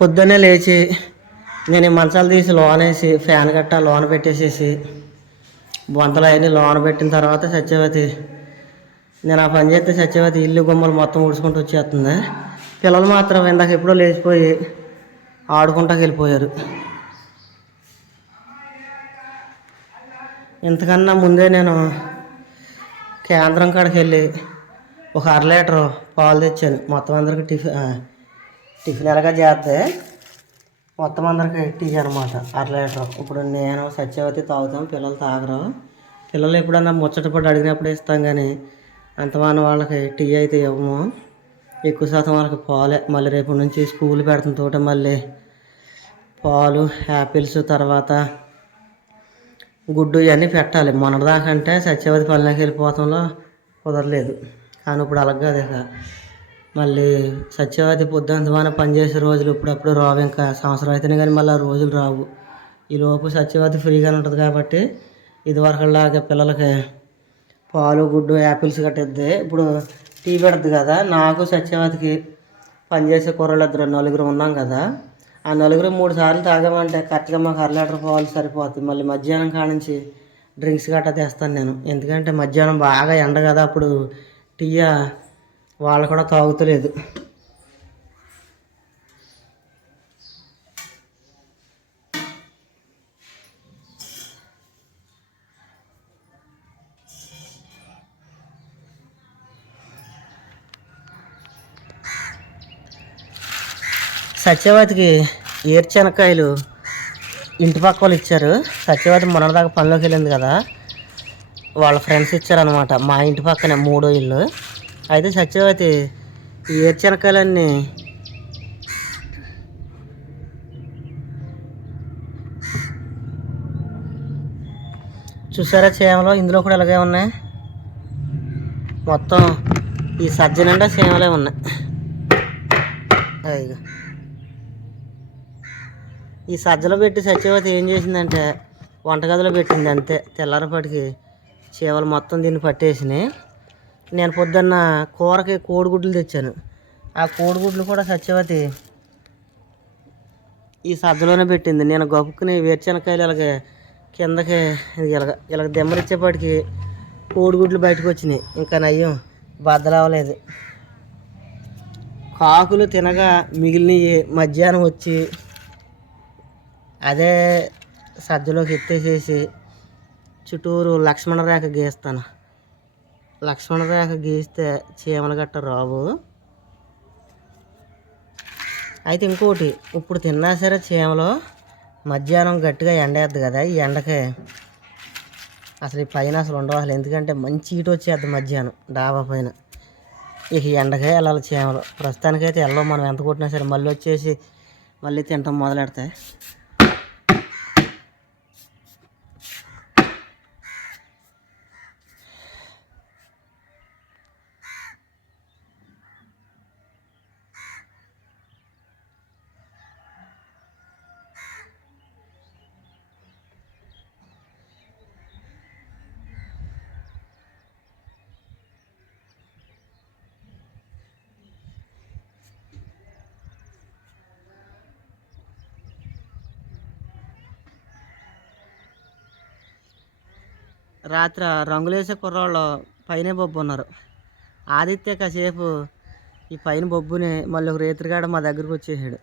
పొద్దున్నే లేచి నేను ఈ మంచాలు తీసి లోన్ వేసి ఫ్యాన్ గట్టా లోన పెట్టేసేసి బొంతలు అవన్నీ లోన పెట్టిన తర్వాత సత్యవతి నేను ఆ పని చేస్తే సత్యవతి ఇల్లు గుమ్మలు మొత్తం ఊడ్చుకుంటూ వచ్చేస్తుంది. పిల్లలు మాత్రం ఇందాక ఎప్పుడో లేచిపోయి ఆడుకుంటాకి వెళ్ళిపోయారు. ఇంతకన్నా ముందే నేను కేంద్రం కాడికి వెళ్ళి ఒక 1/2 లీటరు పాలు తెచ్చాను. మొత్తం అందరికి టిఫిన్ ఎలాగా చేస్తే మొత్తం అందరికి టీ అనమాట 1/2 లీటరు. ఇప్పుడు నేను సత్యవతి తాగుతాం, పిల్లలు తాగరు. పిల్లలు ఎప్పుడన్నా ముచ్చటపడి అడిగినప్పుడు ఇస్తాం, కానీ అంతమాన వాళ్ళకి టీ అయితే ఇవ్వము. ఎక్కువ శాతం వాళ్ళకి పాలే. మళ్ళీ రేపు నుంచి స్కూల్ పెడుతున్న తోట మళ్ళీ పాలు, యాపిల్స్, తర్వాత గుడ్డు ఇవన్నీ పెట్టాలి. మొన్నటిదాకంటే సత్యవతి పల్లెకి వెళ్ళిపోవటంలో కుదరలేదు, కానీ ఇప్పుడు అలాగే కాదు. ఇక మళ్ళీ సత్యవతి పొద్దుంతమాన పనిచేసే రోజులు ఇప్పుడప్పుడు రావు. ఇంకా సంవత్సరం అయితేనే కానీ మళ్ళీ ఆ రోజులు రావు. ఈలోపు సత్యవతి ఫ్రీగానే ఉంటుంది కాబట్టి ఇదివరకులాగా పిల్లలకి పాలు, గుడ్డు, యాపిల్స్ కట్టిద్ది. ఇప్పుడు టీ పెడుతుంది కదా. నాకు సత్యవతికి పనిచేసే కూరలు 2 ఉన్నాం కదా. ఆ 3 సార్లు తాగామంటే కరెక్ట్గా మాకు 1/2 లీటర్ పాలు సరిపోతుంది. మళ్ళీ మధ్యాహ్నం కాడ నుంచి డ్రింక్స్ గట్టా తెస్తాను నేను. ఎందుకంటే మధ్యాహ్నం బాగా ఎండ కదా, అప్పుడు టీ వాళ్ళు కూడా తాగుతలేదు. సత్యవతికి ఏర్చెనక్కాయలు ఇంటి పక్క వాళ్ళు ఇచ్చారు. సత్యవతి మొన్నటిదాకా పనిలోకి వెళ్ళింది కదా, వాళ్ళ ఫ్రెండ్స్ ఇచ్చారనమాట. మా ఇంటి పక్కనే 3వ ఇల్లు. అయితే సత్యవతి ఈ ఏర్చెనక్కాయలన్నీ చూసారా చేమలు, ఇందులో కూడా ఇలాగే ఉన్నాయి. మొత్తం ఈ సజ్జ నిండా చేమలే ఉన్నాయి. ఇక ఈ సజ్జలో పెట్టి సత్యవతి ఏం చేసిందంటే వంటగదిలో పెట్టింది. అంతే, తెల్లారపాటికి చేవలు మొత్తం దీన్ని పట్టేసినాయి. నేను పొద్దున్న కూరకి కోడిగుడ్లు తెచ్చాను. ఆ కోడిగుడ్లు కూడా సత్యవతి ఈ సజ్జలోనే పెట్టింది. నేను గొప్పకుని వేరుశనకాయలు ఇలాగే కిందకి ఇలాగ దెమ్మరిచ్చేపాటికి కోడిగుడ్లు బయటకు వచ్చినాయి. ఇంకా నయ్యం బద్దలవ్వలేదు. కాకులు తినగా మిగిలినవి మధ్యాహ్నం వచ్చి అదే సజ్జలోకి ఎత్తేసేసి చుట్టూరు లక్ష్మణ రేఖ గీస్తాను. లక్ష్మణ రేఖ గీస్తే చీమలు గట్ట రావు. అయితే ఇంకోటి, ఇప్పుడు తిన్నా సరే చీమలు మధ్యాహ్నం గట్టిగా ఎండేద్ది కదా, ఈ ఎండకే అసలు ఈ పైన అసలు ఉండవు అసలు. ఎందుకంటే మంచి హీట్ వచ్చేద్ది మధ్యాహ్నం డాబా పైన. ఇక ఎండకే వెళ్ళాలి చీమలు. ప్రస్తుతానికైతే వెళ్ళవు. మనం ఎంత కొట్టినా సరే మళ్ళీ వచ్చేసి మళ్ళీ తినటం మొదలెడతాయి. రాత్రి రంగులేసే కుర్రాళ్ళు పైన బొబ్బు ఉన్నారు. ఆదిత్య కాసేపు ఈ పైన బొబ్బుని మళ్ళీ ఒక రేత్రిగాడ మా దగ్గరకు వచ్చేసాడు.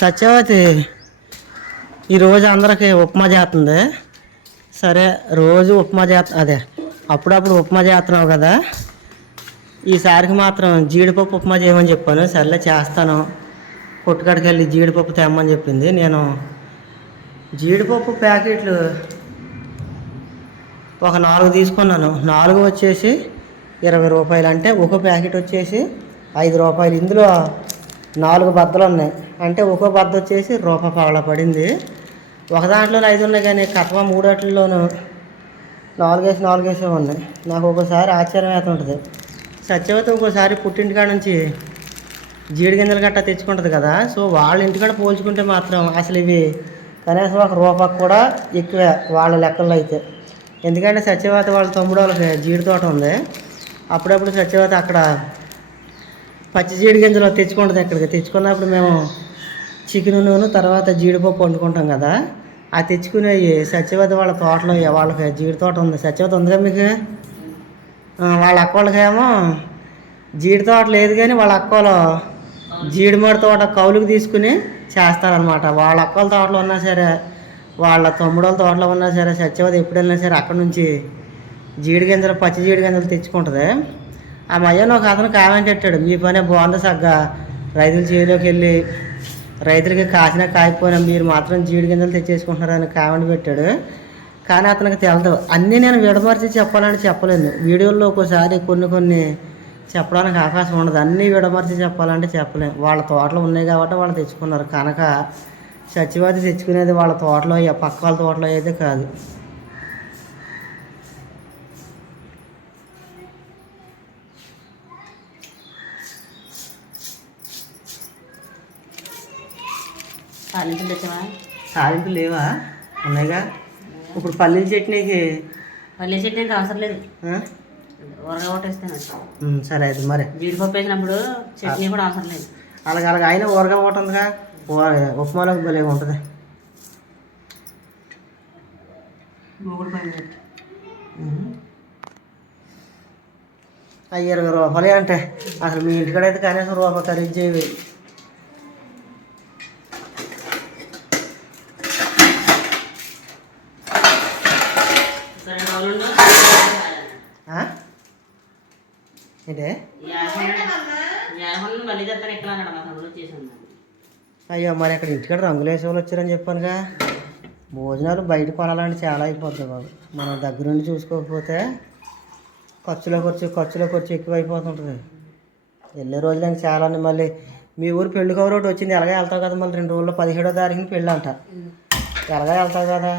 సత్యవతి ఈరోజు అందరికి ఉప్మా చేస్తుంది. సరే, రోజు ఉప్మా అదే అప్పుడప్పుడు ఉప్మా చేస్తున్నావు కదా, ఈసారికి మాత్రం జీడిపప్పు ఉప్మా చేయమని చెప్పాను. సర్లే చేస్తాను, కొట్టుకాడికి వెళ్ళి జీడిపప్పు తెమ్మని చెప్పింది. నేను జీడిపప్పు ప్యాకెట్లు ఒక 4 తీసుకున్నాను. 4 వచ్చేసి 20 రూపాయలు. అంటే ఒక ప్యాకెట్ వచ్చేసి 5 రూపాయలు. ఇందులో 4 బద్దలు ఉన్నాయి. అంటే ఒక్కో బద్ద వచ్చేసి ₹1.50 పడింది. ఒక దాంట్లో 5 ఉన్నాయి, కానీ కథమ 3 4 ఉన్నాయి. నాకు ఒక్కోసారి ఆశ్చర్యం అయితే ఉంటుంది. సత్యవతి ఒక్కోసారి పుట్టింటికాడ నుంచి జీడి గింజలు గట్టా తెచ్చుకుంటుంది కదా. సో వాళ్ళ ఇంటికాడ పోల్చుకుంటే మాత్రం అసలు ఇవి కనీసం ₹1 కూడా ఎక్కువే వాళ్ళ లెక్కల్లో అయితే. ఎందుకంటే సత్యవతి వాళ్ళ తమ్ముడు వాళ్ళకి జీడి తోట ఉంది. అప్పుడప్పుడు సత్యవతి అక్కడ పచ్చి జీడి గింజలు తెచ్చుకుంటుంది. ఇక్కడికి తెచ్చుకున్నప్పుడు మేము చికెను తర్వాత జీడిపప్పు వండుకుంటాం కదా, ఆ తెచ్చుకునేవి సత్యవతి వాళ్ళ తోటలో వాళ్ళకి జీడి తోట ఉంది. సత్యవతి ఉందిగా మీకు. వాళ్ళ అక్క వాళ్ళకేమో జీడి తోట లేదు, కానీ వాళ్ళ అక్కలు జీడిమడి తోట కౌలుకు తీసుకుని చేస్తారనమాట. వాళ్ళ అక్కల తోటలో ఉన్నా సరే, వాళ్ళ తమ్ముడు తోటలో ఉన్నా సరే, సత్యవతి ఎప్పుడు వెళ్ళినా సరే అక్కడ నుంచి జీడి గింజలు పచ్చి జీడి గింజలు తెచ్చుకుంటుంది. ఆ మధ్యన ఒక అతను కామెంట్ పెట్టాడు, మీ పనే బాగుంది సగ్గా, రైతుల చేతిలోకి వెళ్ళి రైతులకి కాసినా కాయకపోయినా మీరు మాత్రం జీడి గింజలు తెచ్చేసుకుంటున్నారని కామెంట్ పెట్టాడు. కానీ అతనికి తెలదు. అన్నీ నేను విడమర్చి చెప్పాలని చెప్పలేను. వీడియోల్లో ఒక్కోసారి కొన్ని చెప్పడానికి అవకాశం ఉండదు. అన్నీ విడమర్చి చెప్పాలంటే చెప్పలేము. వాళ్ళ తోటలు ఉన్నాయి కాబట్టి వాళ్ళు తెచ్చుకున్నారు. కనుక సత్యవతి తెచ్చుకునేది వాళ్ళ తోటలో, పక్క వాళ్ళ తోటలో అయితే కాదు. తాలింపులు తెచ్చావా? తాలింపులు లేవా? ఉన్నాయిగా. ఇప్పుడు పల్లీల చట్నీకి పల్లీ చట్నీ అవసరం లేదు, ఊరగా కొట్టేస్తాను. సరే అయితే మరి జీడిపప్పు వేసినప్పుడు చట్నీ కూడా అవసరం లేదు. అలాగ అయినా ఊరగా ఒకటి ఉందిగా, ఉప్మాలోకి భలేగా ఉంటుంది. మూగుడు పని ₹20 అంటే అసలు మీ ఇంటికాడైతే కనీసం ₹1 ఖరీదు చేయవి. ఏంటే అయ్యో, మరి అక్కడ ఇంటికాడ రంగులు వేసే వాళ్ళు వచ్చారని చెప్పానుగా. భోజనాలు బయట కొనాలంటే చాలా అయిపోతుంది బాబు. మనం దగ్గరుండి చూసుకోకపోతే ఖర్చులో ఖర్చు ఎక్కువ అయిపోతుంటుంది. వెళ్ళే రోజులకి చాలా. మళ్ళీ మీ ఊరు పెళ్లి కవర్ ఒకటి వచ్చింది, ఎలాగే వెళ్తావు కదా. మళ్ళీ 2 రోజుల్లో 17వ తారీఖున పెళ్ళి అంట. ఎలాగే వెళ్తావు కదా,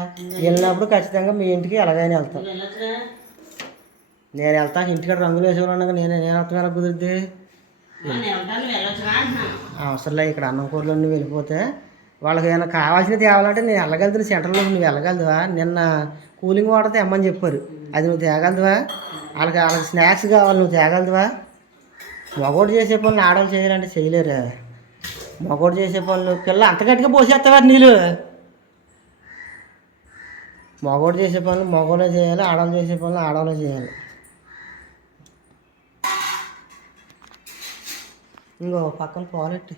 వెళ్ళినప్పుడు ఖచ్చితంగా మీ ఇంటికి ఎలాగైనా వెళ్తాను. నేను వెళ్తాను. ఇంటికాడ రంగులు వేసేవాళ్ళగా నేను వస్తాను. కుదిరిద్ది అవసరంలే. ఇక్కడ అన్నం కూరలో నువ్వు వెళ్ళిపోతే వాళ్ళకి ఏమైనా కావాల్సినవి తేవాలంటే నేను వెళ్ళగలుగుతాను. సెంటర్లో నువ్వు వెళ్ళగలదువా? నిన్న కూలింగ్ వాటర్ తెమ్మని చెప్పారు, అది నువ్వు తేగలదువా? వాళ్ళకి స్నాక్స్ కావాలి, నువ్వు తేగలదువా? మగోడు చేసే పనులు ఆడవాళ్ళు చేయాలంటే చేయలేరు. మగోడు చేసే పనులు పిల్ల అంత గట్టిగా పోసేస్తావా నీళ్ళు? మగోడు చేసే పనులు మగోళ్ళే చేయాలి, ఆడవాళ్ళు చేసే పనులు ఆడవాళ్ళే చేయాలి. ఇంకో పక్కన పాలెట్టి.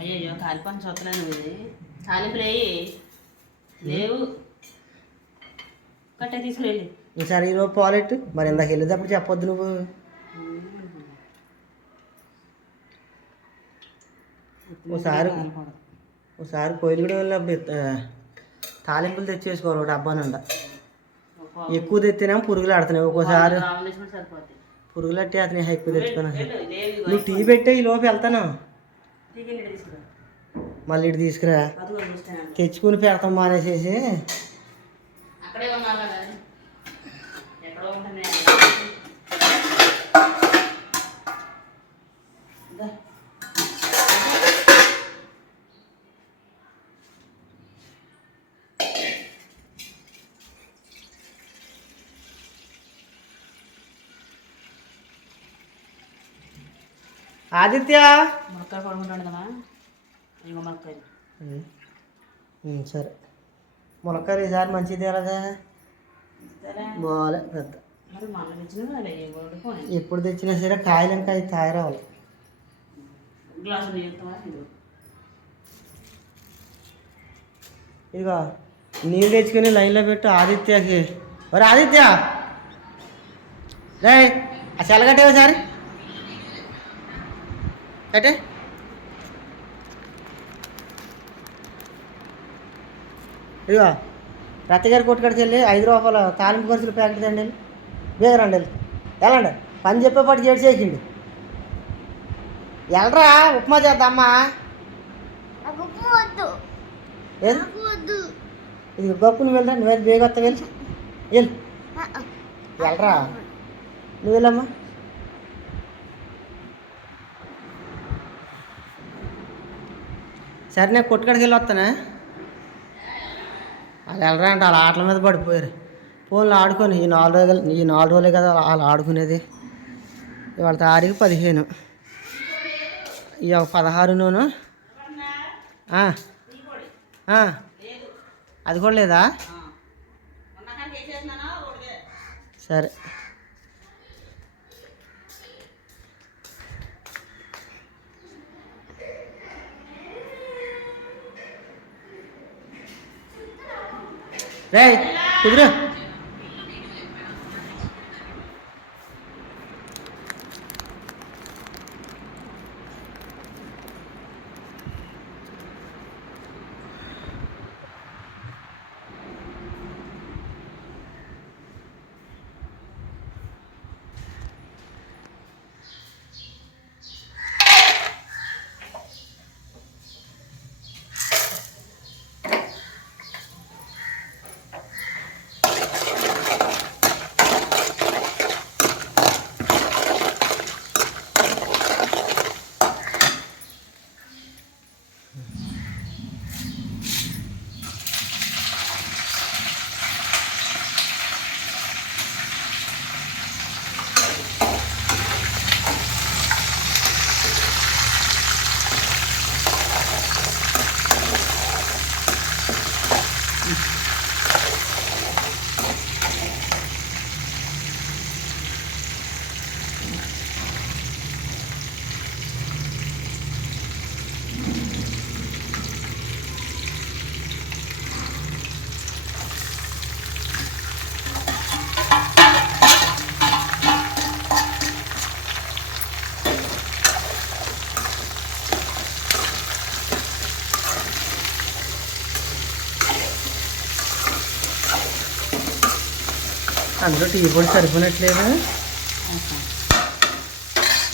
అయ్యో కాలిపని చూడలేదు. ఇది తాలింపులు లేవు, కట్టే తీసుకుని ఈసారి ఈరోజు పాలెట్టు. మరి ఇందాక వెళ్ళేటప్పుడు చెప్పొద్దు నువ్వు. ఒకసారి కోయిలు కూడా వెళ్ళినప్పుడు తాలింపులు తెచ్చేసుకోవాలి ఒక డబ్బా నిండా. ఎక్కువ తెచ్చినా పురుగులు ఆడుతున్నాయి. ఒక్కోసారి పురుగులు అట్టి అతని ఎక్కువ తెచ్చుకున్నా. నువ్వు టీ పెట్టే ఈ లోపు వెళ్తాను. మళ్ళీ ఇటు తీసుకురా. తెచ్చుకుని పెడతాం మానేసేసి. ఆదిత్య మునక్కాయ పడుకుంటుండదమ్మా. ఇంకో మునక్కాయలు సరే. మునక్కాయలు ఈసారి మంచిది అలాగా బాగాలే పెద్ద. ఎప్పుడు తెచ్చినా సరే కాయలు ఇంకా అది తయారవ్వాలి. ఇదిగో నీళ్ళు తెచ్చుకొని లైన్లో పెట్టు ఆదిత్యకి. మరి ఆదిత్య రే ఆ చల్లగట్టేవా సారి కట్టే. ఇదిగో రత్తగారి కొట్టుకడికి వెళ్ళి ₹5 తాలింపు ఖర్చులు ప్యాకెట్ తండి. బేగరండి వెళ్ళి వెళ్ళండి. పని చెప్పేపాటు చేసి చేసిండి. వెళ్ళరా ఉప్మా చేద్దామ్మా. ఏది ఇది గప్పు నువ్వు వెళ్తా. నువ్వు బేగ వస్తా వెళ్ళి వెళ్ళు. వెళ్ళరా నువ్వు వెళ్ళమ్మా. సరే నేను కొట్టుకాడికి వెళ్ళి వస్తానే. వాళ్ళు వెళ్ళరా అంటే వాళ్ళ ఆటల మీద పడిపోయారు. ఫోన్లు ఆడుకొని ఈ 4 రోజులే కదా వాళ్ళు ఆడుకునేది. ఇవాళ తారీఖు 15, ఇక 16 అది కూడా లేదా? సరే రే కుదురు. అందులో టీ పొడి సరిపోయినట్లేదు.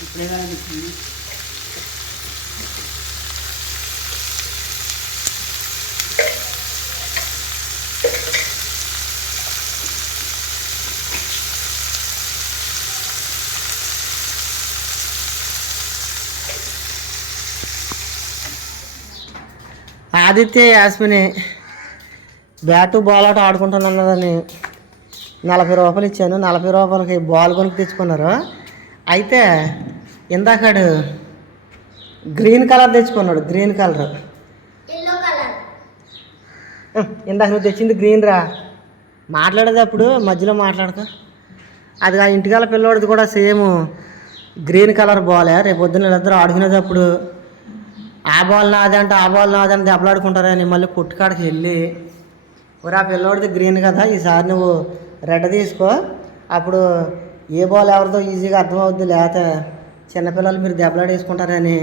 ఇప్పుడే కనిపిస్తుంది. ఆదిత్య యాస్మిని బ్యాటు బాల్ ఆట ఆడుకుంటానన్నదని 40 రూపాయలు ఇచ్చాను. 40 రూపాయలకి బాల్ కొనుక్కు తెచ్చుకున్నారు. అయితే ఇందాకడు గ్రీన్ కలర్ తెచ్చుకున్నాడు. గ్రీన్ కలర్ ఇందాక నువ్వు తెచ్చింది గ్రీన్ రా. మాట్లాడేటప్పుడు మధ్యలో మాట్లాడక. అది ఆ ఇంటికాల పిల్లోడిది కూడా సేమ్ గ్రీన్ కలర్ బాలే. రేపు పొద్దున్న వీళ్ళిద్దరూ ఆడుకునేటప్పుడు ఆ బాల్ నాది అంటే ఆ బాల్ నాది అని దెబ్బలాడుకుంటారని మళ్ళీ కొట్టుకాడికి వెళ్ళి ఆ పిల్లోడిది గ్రీన్ కదా, ఈసారి నువ్వు రెడ్ తీసుకో, అప్పుడు ఏ బాల్ ఎవరిదో ఈజీగా అర్థమవుద్ది, లేకపోతే చిన్నపిల్లలు మీరు దెబ్బలాడేసుకుంటారని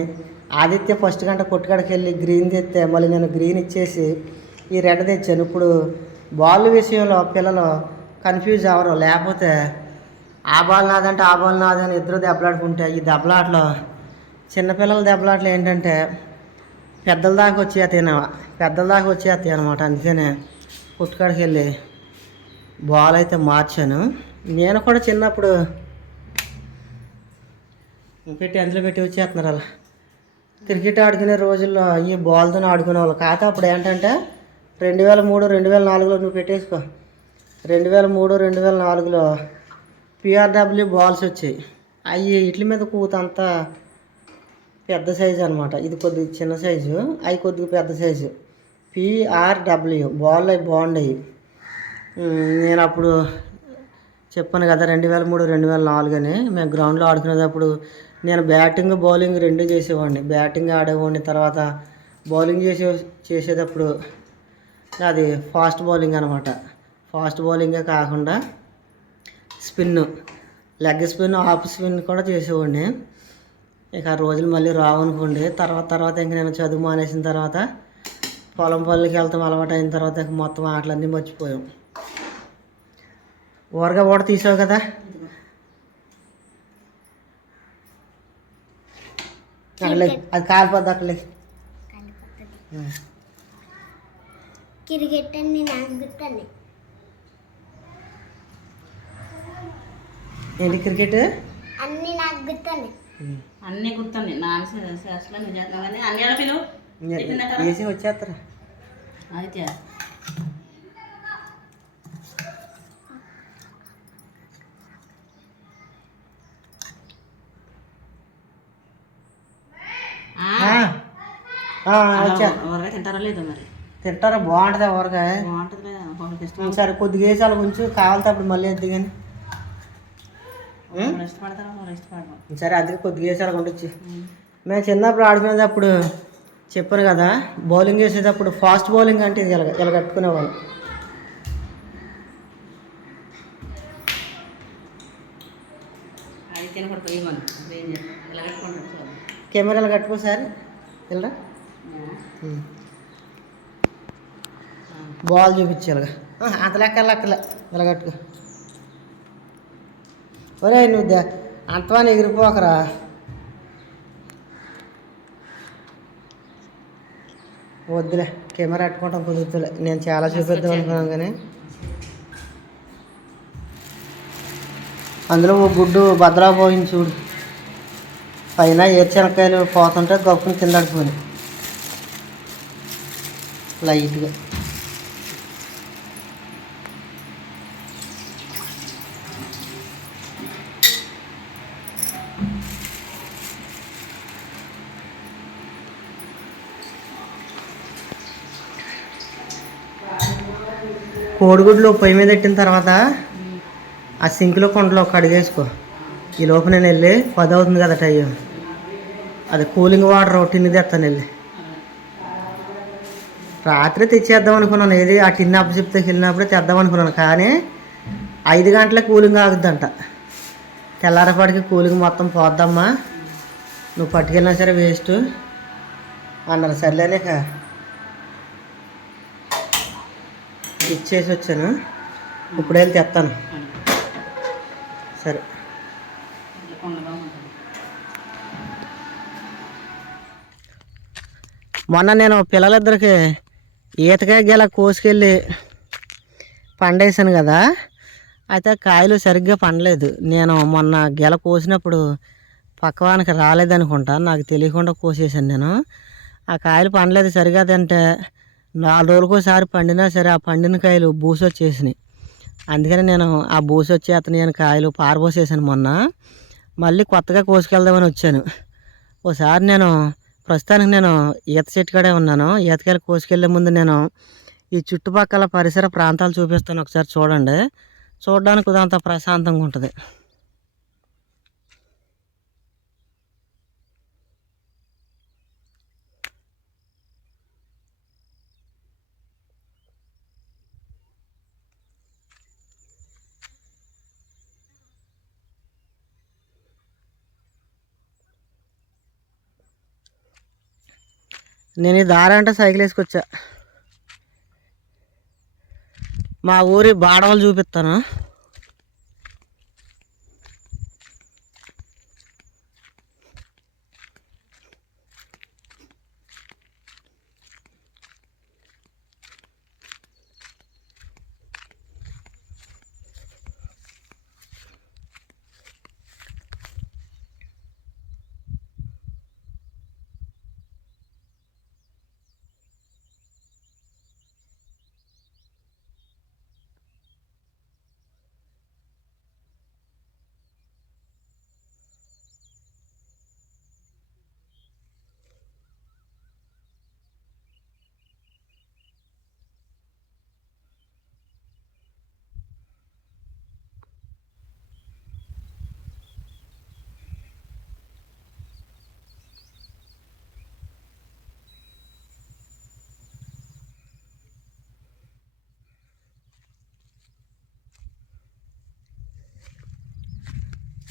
ఆదిత్య ఫస్ట్ గంట కొట్టుకాడికి వెళ్ళి గ్రీన్ తెస్తే మళ్ళీ నేను గ్రీన్ ఇచ్చేసి ఈ రెడ్ తెచ్చాను. ఇప్పుడు బాల్ విషయంలో పిల్లలు కన్ఫ్యూజ్ అవ్వరు. లేకపోతే ఆ బాల్ నాదంటే ఆ బాల్ నాదని ఇద్దరు దెబ్బలాడుకుంటే ఈ దెబ్బలాటలో చిన్నపిల్లల దెబ్బలాటలు ఏంటంటే పెద్దల దాకా వచ్చేస్తాయి అనమాట. అందుకనే కొట్టుకాడికి వెళ్ళి బాల్ అయితే మార్చాను. నేను కూడా చిన్నప్పుడు పెట్టి అందులో పెట్టి వచ్చేస్తున్నారు. అలా క్రికెట్ ఆడుకునే రోజుల్లో ఈ బాల్తో ఆడుకునే వాళ్ళు. కాకపోతే అప్పుడు ఏంటంటే 2003, 2004లో నువ్వు పెట్టేసుకో. 2003, 2004లో PRW బాల్స్ వచ్చాయి. అవి ఇట్ల మీద కూతంతా పెద్ద సైజు అనమాట. ఇది కొద్దిగా చిన్న సైజు, అవి కొద్దిగా పెద్ద సైజు. PRW బాల్ అవి బాగుండేవి. నేను అప్పుడు చెప్పాను కదా 2003, 2004 అని. మేము గ్రౌండ్లో ఆడుకునేటప్పుడు నేను బ్యాటింగ్ బౌలింగ్ రెండూ చేసేవాడిని. బ్యాటింగ్ ఆడేవాడిని, తర్వాత బౌలింగ్ చేసేటప్పుడు అది ఫాస్ట్ బౌలింగ్ అనమాట. ఫాస్ట్ బౌలింగే కాకుండా spin, leg spin, of spin కూడా చేసేవాడిని. ఇక ఆ రోజులు మళ్ళీ రావనుకోండి. తర్వాత ఇంక నేను చదువు మానేసిన తర్వాత పొలం పనులకి వెళ్తాం అలవాటు అయిన తర్వాత ఇక మొత్తం ఆటలన్నీ మర్చిపోయాం. ఊరగా ఓడ తీసావు కదా, అక్కలే అది కాలిపోద్ది. అక్కలే క్రికెట్ అన్ని నాకు గుర్తున్నాయి. ఏంటి క్రికెట్ అన్ని నాకు గుర్తున్నాయి. అన్నీ గుర్తున్నాయి. నాన్న శాస్త్రం నిజంగా కానీ అన్ని పిలువు వేసి వచ్చేస్తారా అయితే ఊరగాయ తింటారా లేదు మరి తింటారా బాగుంటుంది ఊరగాయ బాగుంటుంది లేదా వాళ్ళకి ఇష్టం సరే కొద్దిగా వేసి అలా కొంచెం కావాలితే అప్పుడు మళ్ళీ వద్దు కానీ వాళ్ళు ఇష్టపడతారా వాళ్ళు ఇష్టపడరు సరే అందుకే కొద్దిగా వేసి అలా ఉండొచ్చు మేము చిన్నప్పుడు ఆడుకునేటప్పుడు చెప్పాను కదా బౌలింగ్ వేసేటప్పుడు ఫాస్ట్ బౌలింగ్ అంటే ఇది ఇలా కట్టుకునేవాళ్ళు అది తినకూడదు వేయమని ఇలా కట్టుకుంటారు కెమెరాలు కట్టుకో సార్ ఇలా బాల్ చూపించాలిగా అంత లెక్కలే ఇలా కట్టుకో ఒరే నువ్వు అంతవాని ఎగిరిపోకరా వద్దులే కెమెరా పెట్టుకుంటాం కుదురుతులే నేను చాలా చూపిద్దాం అనుకున్నాను కానీ అందులో ఓ గుడ్డు భద్రా పోయింది చూడు పైన ఏరుశనక్కాయలు పోతుంటే గొప్పని కింద పడిపోయి లైట్గా కోడిగుడ్లు పొయ్యి మీద పెట్టిన తర్వాత ఆ సింక్లో కొండలో కడిగేసుకో ఈ లోపు నేను వెళ్ళి 10 అవుతుంది కదా టైం అది కూలింగ్ వాటర్ టిన్ తెస్తాను వెళ్ళి రాత్రి తెచ్చేద్దాం అనుకున్నాను ఏది ఆ టిన్ అప్పచెప్తే వెళ్ళినప్పుడే తెద్దాం అనుకున్నాను కానీ 5 గంటలే కూలింగ్ ఆగుద్దంట తెల్లారపాటికి కూలింగ్ మొత్తం పోద్దమ్మా నువ్వు పట్టుకెళ్ళినా సరే వేస్ట్ అన్నారు సర్లేనే ఇచ్చేసి వచ్చాను ఇప్పుడు వెళ్ళి తెస్తాను సరే మొన్న నేను పిల్లలిద్దరికి ఈతకాయ గెల కోసుకెళ్ళి పండేసాను కదా అయితే కాయలు సరిగ్గా పండలేదు నేను మొన్న గెల కోసినప్పుడు పక్కవానికి రాలేదనుకుంటా నాకు తెలియకుండా కోసేసాను నేను ఆ కాయలు పండలేదు సరిగా తింటే 4 రోజులకోసారి పండినా సరే ఆ పండిన కాయలు బూసి వచ్చేసినాయి అందుకని నేను ఆ బూసి వచ్చి నేను కాయలు పారబోసేసాను మొన్న మళ్ళీ కొత్తగా కోసుకెళ్దామని వచ్చాను ఒకసారి నేను ప్రస్తుతానికి నేను ఈత చెట్టు కాడే ఉన్నాను ఈతకాయలు కోసుకెళ్లే ముందు నేను ఈ చుట్టుపక్కల పరిసర ప్రాంతాలు చూపిస్తాను ఒకసారి చూడండి చూడడానికి ఉదంతా ప్రశాంతంగా ఉంటుంది నేను ఈ దారి అంటే సైకిల్ వేసుకొచ్చా మా ఊరి బాడవలు చూపిస్తాను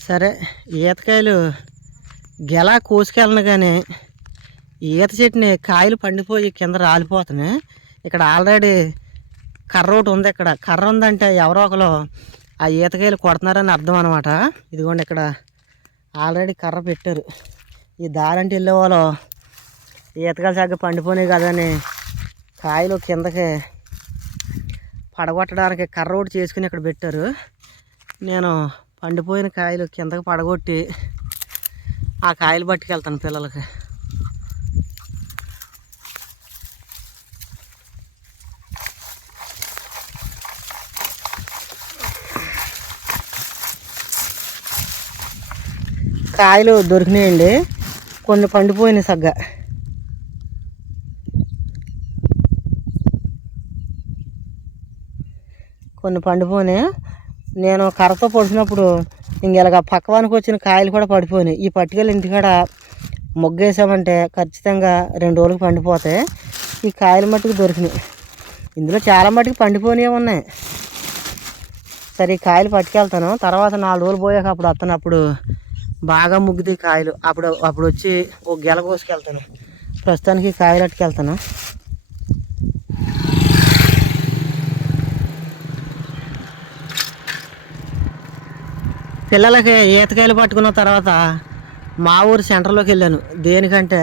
సరే ఈతకాయలు గెలా కోసుకెళ్ళను కానీ ఈత చెట్టుని కాయలు పండిపోయి కింద రాలిపోతున్నాయి ఇక్కడ ఆల్రెడీ కర్ర ఒకటి ఉంది ఇక్కడ కర్ర ఉందంటే ఎవరో ఒకరు ఆ ఈతకాయలు కొడుతున్నారని అర్థం అనమాట ఇదిగోండి ఇక్కడ ఆల్రెడీ కర్ర పెట్టారు ఈ దారంటే వెళ్ళే వాళ్ళు ఈతకాయలు చక్కగా పండిపోయినాయి కదని కాయలు కిందకి పడగొట్టడానికి కర్ర ఒకటి చేసుకుని ఇక్కడ పెట్టారు నేను పండిపోయిన కాయలు కిందకి పడగొట్టి ఆ కాయలు పట్టుకెళ్తాను పిల్లలకి కాయలు దొరికినాయండి, కొన్ని పండిపోయినాయి సగ్గా. కొన్ని పండిపోయినాయి. నేను కర్రతో పొడిచినప్పుడు ఇంకెలాగ పక్కవానికి వచ్చిన కాయలు కూడా పడిపోయినాయి. ఈ పట్టుకెళ్ళి ఇంటికాడ మొగ్గేసామంటే ఖచ్చితంగా 2 రోజులకు పండిపోతాయి. ఈ కాయలు మట్టుకు దొరికినాయి. ఇందులో చాలా మట్టుకు పండిపోయినవి ఉన్నాయి. సరే ఈ కాయలు పట్టుకెళ్తాను, తర్వాత 4 రోజులు పోయాక అప్పుడు వస్తాను. అప్పుడు బాగా ముగ్గుతాయి కాయలు. అప్పుడు వచ్చి ఒక గెల కోసుకెళ్తాను. ప్రస్తుతానికి కాయలు అట్టుకెళ్తాను. పిల్లలకి ఈతకాయలు పట్టుకున్న తర్వాత మా ఊరు సెంటర్లోకి వెళ్ళాను. దేనికంటే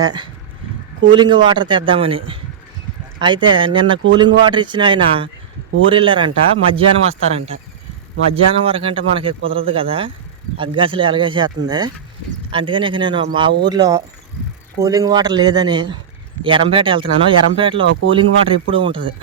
కూలింగ్ వాటర్ తెద్దామని. అయితే నిన్న కూలింగ్ వాటర్ ఇచ్చిన ఆయన ఊరు వెళ్ళారంట, మధ్యాహ్నం వస్తారంట. మధ్యాహ్నం వరకు అంటే మనకి కుదరదు కదా, అగ్గాసులు ఎలగేసేస్తుంది. అందుకని ఇక నేను మా ఊర్లో కూలింగ్ వాటర్ లేదని ఎరంపేట వెళ్తున్నాను. ఎరంపేటలో కూలింగ్ వాటర్ ఎప్పుడూ ఉంటుంది.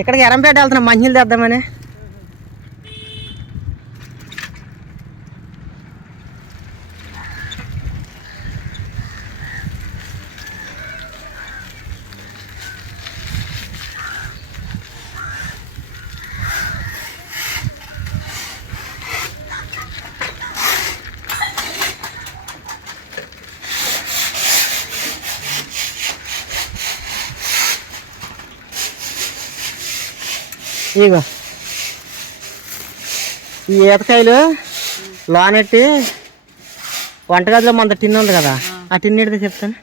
ఇక్కడికి ఎరంపేట వెళ్తున్నాం మంచినీళ్ళు తెద్దామని. ఇగో ఈ ఈతకాయలు లోనెట్టి వంటగదిలో మన టిన్ ఉంది కదా, ఆ టిన్ ఎడితే చెప్తాను.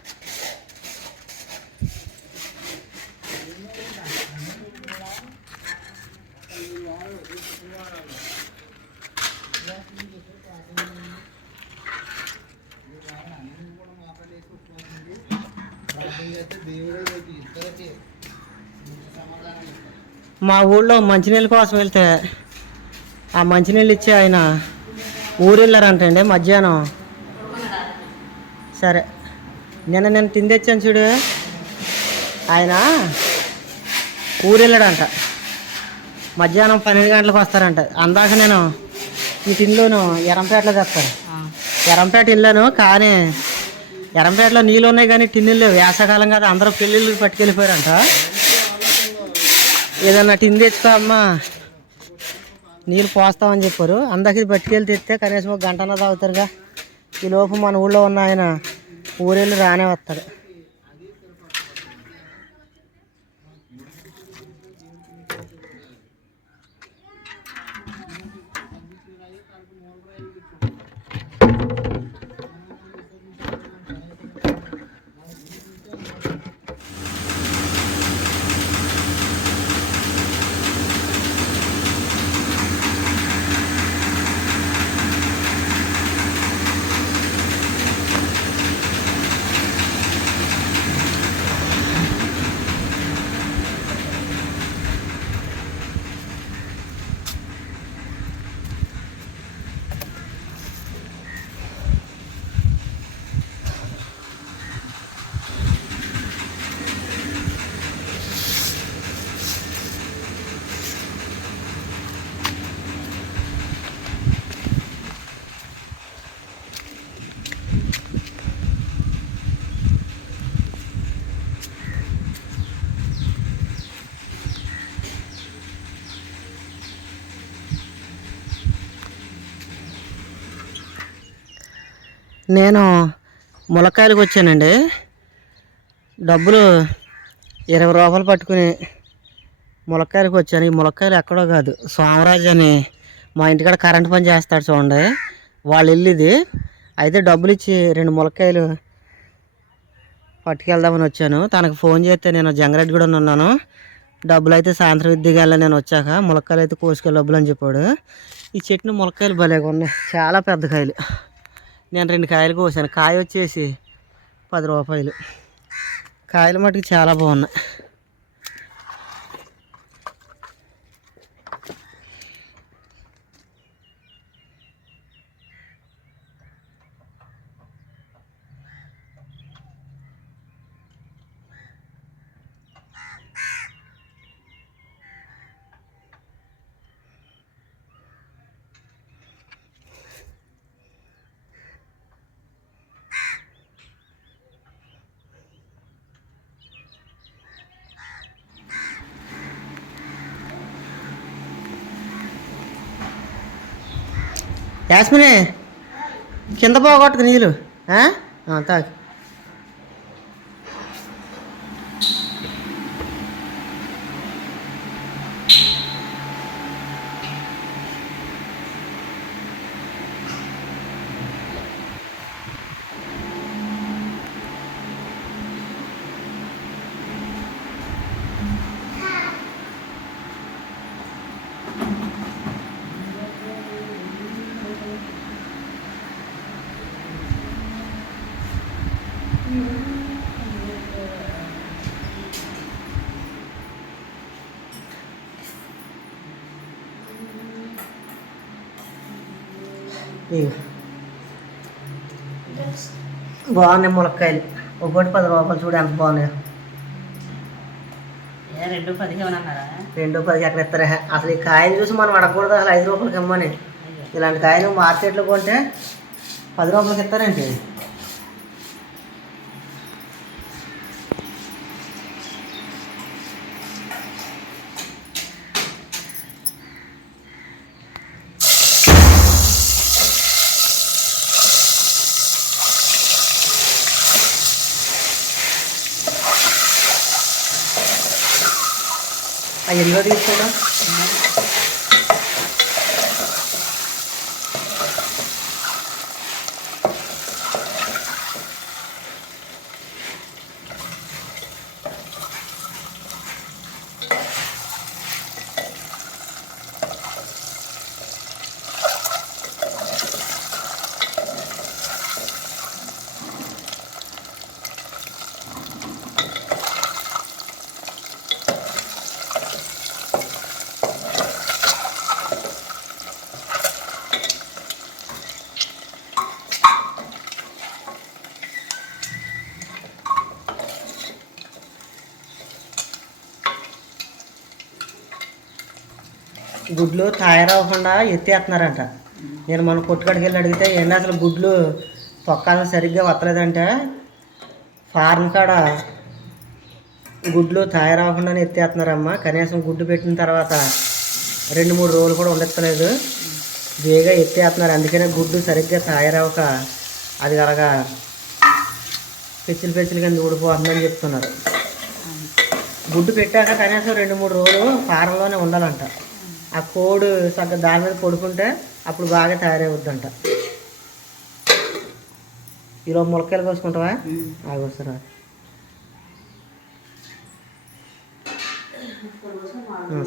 మా ఊళ్ళో మంచినీళ్ళ కోసం వెళ్తే ఆ మంచినీళ్ళు ఇచ్చి ఆయన ఊరు వెళ్ళారంటండి మధ్యాహ్నం. సరే నేను తిండి తెచ్చాను చూడు, ఆయన ఊరు వెళ్ళాడంట. మధ్యాహ్నం 12 గంటలకు వస్తారంట. అందాక నేను ఈ టిన్లోను ఎరంపేటలో తెస్తాను. ఎరంపేట వెళ్ళాను, కానీ ఎరంపేటలో నీళ్ళు ఉన్నాయి కానీ టిన్నులు లేవు. వేసవకాలం కదా, అందరూ పెళ్ళిళ్ళకి పట్టుకెళ్ళిపోయారంట. ఏదన్నా టిన్ తెచ్చుకో అమ్మా, నీళ్ళు పోస్తామని చెప్పారు. అందరికి పట్టుకెళ్ళి తెస్తే కనీసం 1 గంటన్నా తాగుతారుగా. ఈలోపు మన ఊళ్ళో ఉన్న ఆయన ఊరెళ్ళి రానే వస్తాడు. నేను ములక్కాయలకు వచ్చానండి. డబ్బులు 20 రూపాయలు పట్టుకుని ములక్కాయలకు వచ్చాను. ఈ ములక్కాయలు ఎక్కడో కాదు, సోమరాజు అని మా ఇంటికాడ కరెంట్ పని చేస్తాడు చూడండి, వాళ్ళు వెళ్ళిది. అయితే డబ్బులు ఇచ్చి 2 ములక్కాయలు పట్టుకెళ్దామని వచ్చాను. తనకు ఫోన్ చేస్తే నేను జంగారెడ్డి కూడా ఉన్నాను, డబ్బులు అయితే సాయంత్రం విద్యగల నేను వచ్చాక ములక్కాయలు అయితే కోసుకెళ్ళి డబ్బులు అని చెప్పాడు. ఈ చెట్టును ములక్కాయలు భలేగా ఉన్నాయి, చాలా పెద్ద కాయలు. నేను 2 కాయలు కోసాను. కాయ వచ్చేసి 10 రూపాయలు. కాయలు మటుకు చాలా బాగున్నాయి. యాస్మిని కింద పోగొట్టుకు నీళ్ళు తాగు. బాగున్నాయి ములక్కాయలు, ఒకటి 10 రూపాయలు. చూడు ఎంత బాగున్నాయో. 2.10 అన్నారా? 2.10 ఎక్కడ ఇస్తారా? అసలు ఈ కాయలు చూసి మనం అడగకూడదు, అసలు 5 రూపాయలకి ఇమ్మని. ఇలాంటి కాయలు మార్కెట్లో కొంటే 10 రూపాయలకి ఇస్తారేంటి? ఎల్లో తీసుకున్నా. గుడ్లు తయారవ్వకుండా ఎత్తేస్తున్నారంట. నేను మన కొట్టుకాడికి వెళ్ళి అడిగితే ఏంటి అసలు గుడ్లు తొక్కాలు సరిగ్గా వత్తలేదంటే ఫార్మ్ కాడ గుడ్లు తయారవ్వకుండానే ఎత్తేస్తున్నారమ్మా. కనీసం గుడ్డు పెట్టిన తర్వాత 2-3 రోజులు కూడా ఉండట్లేదు, బేగా ఎత్తేస్తున్నారు. అందుకనే గుడ్డు సరిగ్గా తయారవ్వక అది అలాగా పెచ్చులు కింద ఊడిపోతుందని చెప్తున్నారు. గుడ్డు పెట్టాక కనీసం 2-3 రోజులు ఫారంలోనే ఉండాలంట. ఆ కోడి సగ్గ దాని మీద పడుకుంటే అప్పుడు బాగా తయారవుద్దంట. ఈరోజు ములక్కాయలు కోసుకుంటావా? అవి వస్తారా?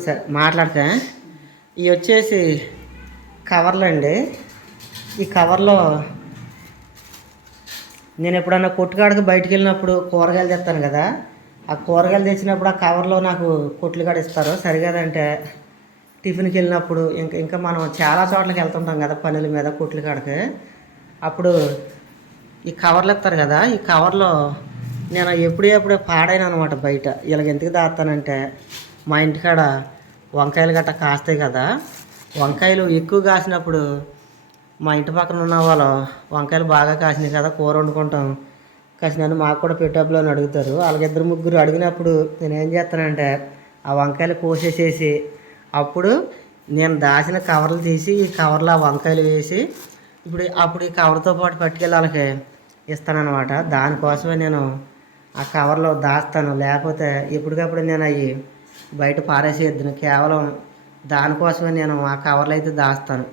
సరే మాట్లాడతా. ఇవి వచ్చేసి కవర్లు అండి. ఈ కవర్లో నేను ఎప్పుడన్నా కొట్టుకాడికి బయటికి వెళ్ళినప్పుడు కూరగాయలు తెస్తాను కదా, ఆ కూరగాయలు తెచ్చినప్పుడు ఆ కవర్లో నాకు కొట్లు కాడ ఇస్తారు. సరిగదంటే టిఫిన్కి వెళ్ళినప్పుడు ఇంకా మనం చాలా చోట్లకి వెళ్తుంటాం కదా పనుల మీద కొట్లు కాడికి, అప్పుడు ఈ కవర్లు ఇస్తారు కదా, ఈ కవర్లో నేను ఎప్పుడే పాడైన అనమాట బయట. ఇలాగ ఎందుకు దాస్తానంటే మా ఇంటికాడ వంకాయలు గట్ట కాస్తాయి కదా, వంకాయలు ఎక్కువ కాసినప్పుడు మా ఇంటి పక్కన ఉన్న వాళ్ళు వంకాయలు బాగా కాసినాయి కదా కూర వండుకుంటాం కాసినాను మాకు కూడా పెట్టాపులో అని అడుగుతారు. వాళ్ళకి 2-3 అడిగినప్పుడు నేను ఏం చేస్తానంటే ఆ వంకాయలు కోసేసేసి అప్పుడు నేను దాచిన కవర్లు తీసి ఈ కవర్లో ఆ వంకాయలు వేసి అప్పుడు ఈ కవర్తో పాటు పట్టుకెళ్ళి వాళ్ళకి ఇస్తానన్నమాట. దానికోసమే నేను ఆ కవర్లో దాస్తాను, లేకపోతే ఎప్పటికప్పుడు నేను అవి బయట పారేసేద్దును. కేవలం దానికోసమే నేను ఆ కవర్లో అయితే దాస్తాను.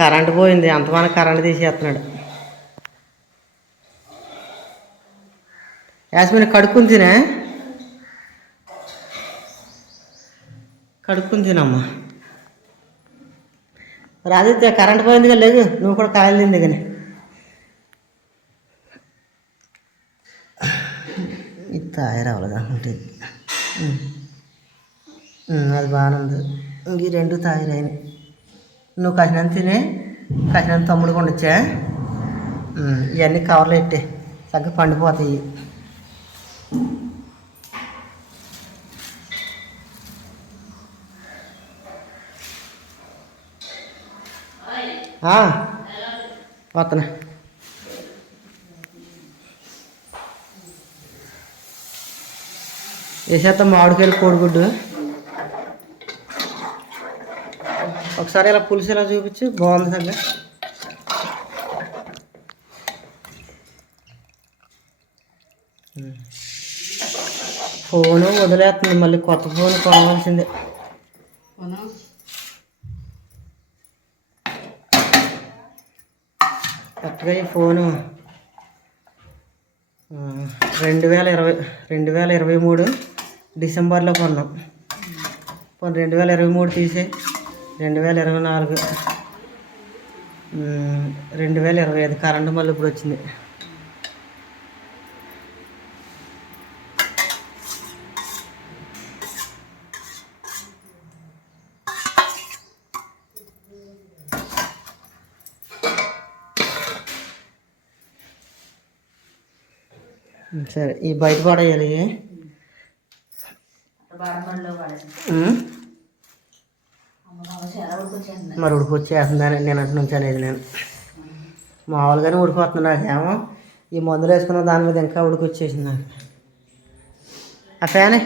కరెంట్ పోయింది, అంతమాన కరెంట్ తీసేస్తున్నాడు. యాస్మిన్ కడుక్కుని తినే, కడుక్కుని తినమ్మా. రాదిత్య కరెంట్ పోయిందిగా, లేదు నువ్వు కూడా కాయలు తింది కానీ. ఇది తాయి రావాలి ఉంటుంది, అది బాగానే ఉంది. ఇంక ఈ రెండు తాయిరాయి. నువ్వు కసినంత తినే, కసినంత తమ్ముడు కొండొచ్చా. ఇవన్నీ కవర్లో పెట్టే, చక్కగా పండిపోతాయి. వస్తున్నా. వేసేద్దాం మామిడికాయలు కోడిగుడ్డు. ఒకసారి ఇలా పులుసు ఇలా చూపించి, బాగుంది తగ్గ. ఫోను వదిలేస్తుంది, మళ్ళీ కొత్త ఫోన్ కొనవలసిందే. కరెక్ట్గా ఈ ఫోను 2023 డిసెంబర్లో కొన్నాం. 2023 తీసే 2024, 2025 కరెంటు మళ్ళీ ఇప్పుడు వచ్చింది. సరే, ఈ బయట పడేయాలి. మరి ఉడికొచ్చేస్తుందని నేను అంటున్నాను అనేది. నేను మామూలుగానే ఉడికిపోతుంది. నాకేమో ఈ మందులు వేసుకున్న దాని మీద ఇంకా ఉడికొచ్చేసింది నాకు. ఆ ఫ్యానే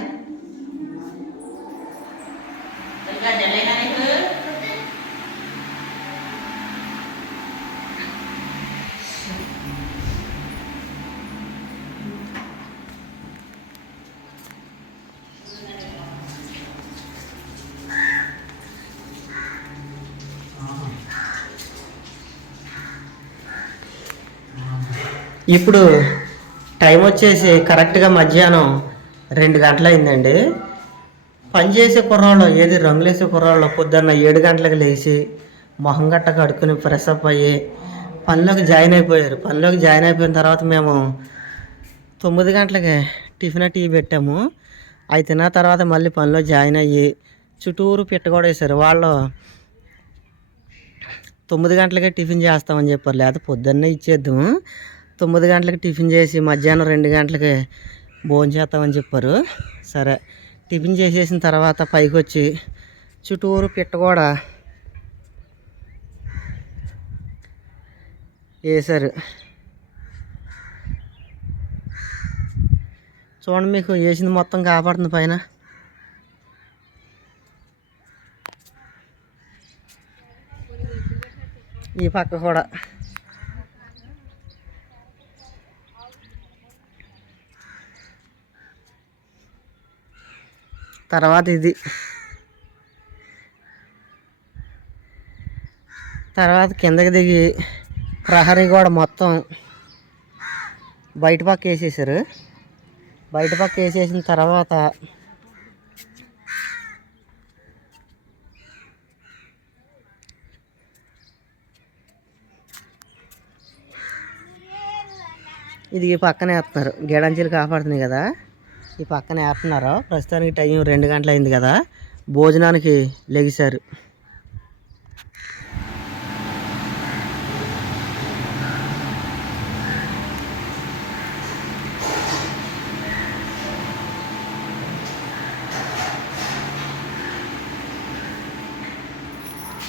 ఇప్పుడు టైం వచ్చేసి కరెక్ట్గా మధ్యాహ్నం 2 గంటలు అయిందండి. పనిచేసే కుర్రాళ్ళు, ఏది రంగులేసే కుర్రాళ్ళు పొద్దున్న 7 గంటలకు లేచి మొహం గట్ట కడుక్కుని ఫ్రెష్ అప్ అయ్యి పనిలోకి జాయిన్ అయిపోయారు. పనిలోకి జాయిన్ అయిపోయిన తర్వాత మేము 9 గంటలకి టిఫిన్ టీ పెట్టాము. అవి తిన్న తర్వాత మళ్ళీ పనిలో జాయిన్ అయ్యి చుట్టూరు పిట్ట కూడా వేశారు. వాళ్ళు 9 గంటలకే టిఫిన్ చేస్తామని చెప్పారు, లేదా పొద్దున్నే ఇచ్చేద్దాము. 9 గంటలకు టిఫిన్ చేసి మధ్యాహ్నం 2 గంటలకి భోజనం చేస్తామని చెప్పారు. సరే, టిఫిన్ చేసేసిన తర్వాత పైకి వచ్చి చుట్టూరు పిట్ట కూడా వేశారు. చూడండి, మీకు వేసింది మొత్తం కాపాడుతుంది పైన. ఈ పక్క కూడా తర్వాత ఇది తర్వాత కిందకి దిగి ప్రహరీ గోడ మొత్తం బయట పక్క వేసేసారు. బయట పక్క వేసేసిన తర్వాత ఇది ఈ పక్కన వేస్తున్నారు. గేడంచీలు కాపాడుతున్నాయి కదా, ఈ పక్కన వేస్తున్నారు. ప్రస్తుతానికి టైం 2 గంటలు అయింది కదా, భోజనానికి లెగిశారు.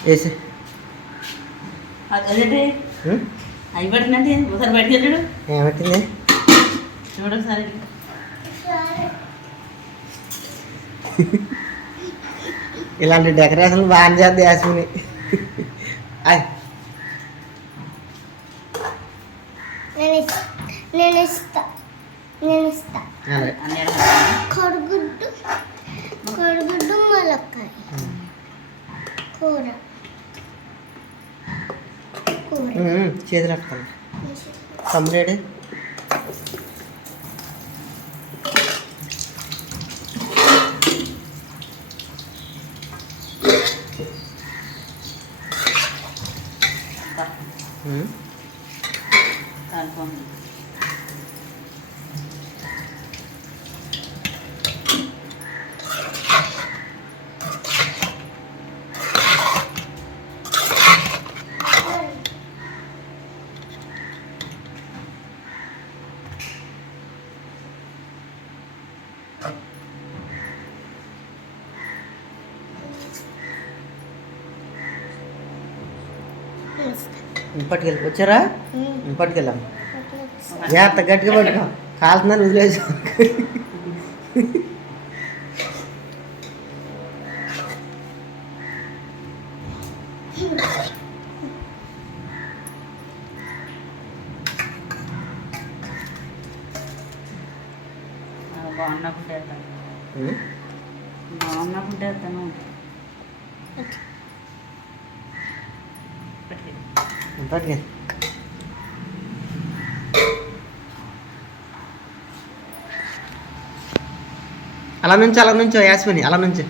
వేసి ఏమట్టింది చూడసారి ఇలాంటి డెకరేషన్లు బాగా చేద్ది యాస్మిని. కొడుగుడ్డు ములక్కాయ కూర. చేతులు అట్టుకోండి తమ్ముడేడే కాలిపోండి. పట్టుకెళ్ళి వచ్చారా పట్టుకెళ్ళాం జాగ్రత్త గట్టిగా పట్టుకో కాలుతుందని వదిలేసి బాగున్నప్పుడు వేస్తాను. బాగున్నప్పుడు వేస్తాను. పట్టుకెళ్ళి అలా నుంచో యాస్మిని అలా నుంచి